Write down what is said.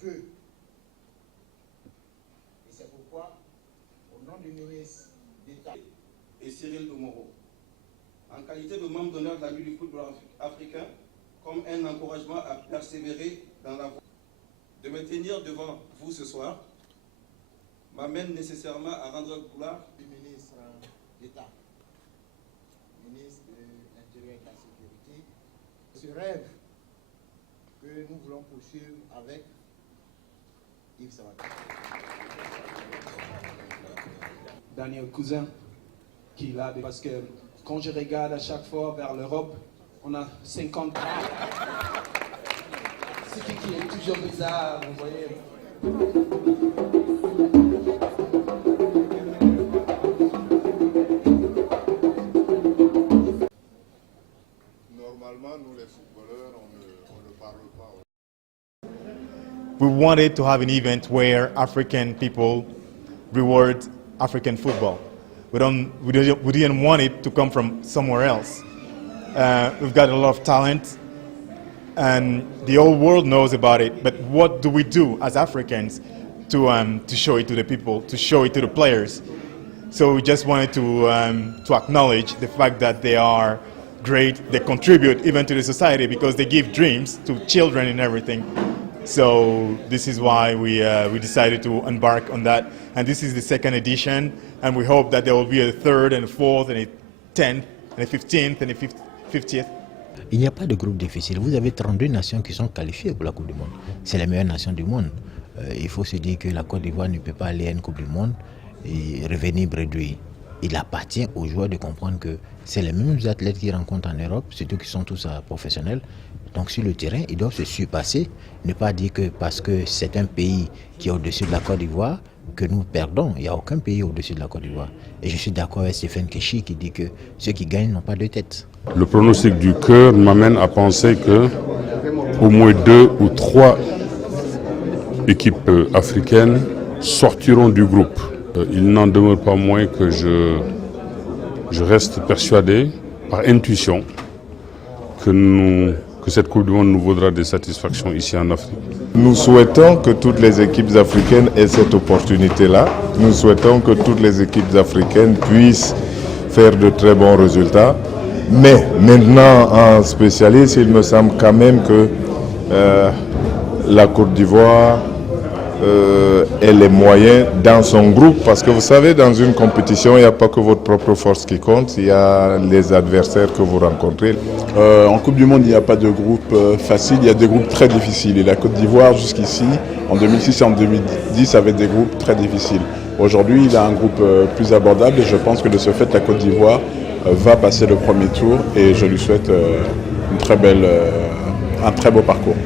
feu. Et c'est pourquoi, au nom du ministre d'État et Cyril Domoro, en qualité de membre d'honneur de la Ligue du football africain, comme un encouragement à persévérer dans la voie de me tenir devant vous ce soir, m'amène nécessairement à rendre gloire du ministre d'État, ministre de l'Intérieur et de la Sécurité. Ce rêve que nous voulons poursuivre avec Yves Sabato. Daniel Cousin, qui est là, parce que quand je regarde à chaque fois vers l'Europe, on a 50 ans. Ce qui est toujours bizarre, vous voyez. Normalement, nous les footballeurs, on ne parle pas. We wanted to have an event where African people reward African football. We didn't want it to come from somewhere else. We've got a lot of talent, and the whole world knows about it. But what do we do as Africans to show it to the people, to show it to the players? So we just wanted to acknowledge the fact that they are great. They contribute even to the society because they give dreams to children and everything. So this is why we decided to embark on that. And this is the second edition, and we hope that there will be a third and a fourth and a 10th and a 15th and a 50th. Il n'y a pas de groupe difficile. Vous avez 32 nations qui sont qualifiées pour la Coupe du Monde. C'est la meilleure nation du monde. Il faut se dire que la Côte d'Ivoire ne peut pas aller à une Coupe du Monde et revenir bredouille. Il appartient aux joueurs de comprendre que c'est les mêmes athlètes qu'ils rencontrent en Europe, surtout qui sont tous professionnels. Donc sur le terrain, ils doivent se surpasser. Ne pas dire que parce que c'est un pays qui est au-dessus de la Côte d'Ivoire, que nous perdons. Il n'y a aucun pays au-dessus de la Côte d'Ivoire. Et je suis d'accord avec Stéphane Keshi qui dit que ceux qui gagnent n'ont pas de tête. Le pronostic du cœur m'amène à penser que au moins 2 ou 3 équipes africaines sortiront du groupe. Il n'en demeure pas moins que je reste persuadé, par intuition, que cette Coupe du Monde nous vaudra des satisfactions ici en Afrique. Nous souhaitons que toutes les équipes africaines aient cette opportunité-là. Nous souhaitons que toutes les équipes africaines puissent faire de très bons résultats. Mais maintenant, en spécialiste, il me semble quand même que la Côte d'Ivoire ait les moyens dans son groupe. Parce que vous savez, dans une compétition, il n'y a pas que votre propre force qui compte, il y a les adversaires que vous rencontrez. En Coupe du Monde, il n'y a pas de groupe facile, il y a des groupes très difficiles. Et la Côte d'Ivoire, jusqu'ici, en 2006 et en 2010, avait des groupes très difficiles. Aujourd'hui, il a un groupe plus abordable et je pense que de ce fait, la Côte d'Ivoire va passer le premier tour et je lui souhaite un très beau parcours.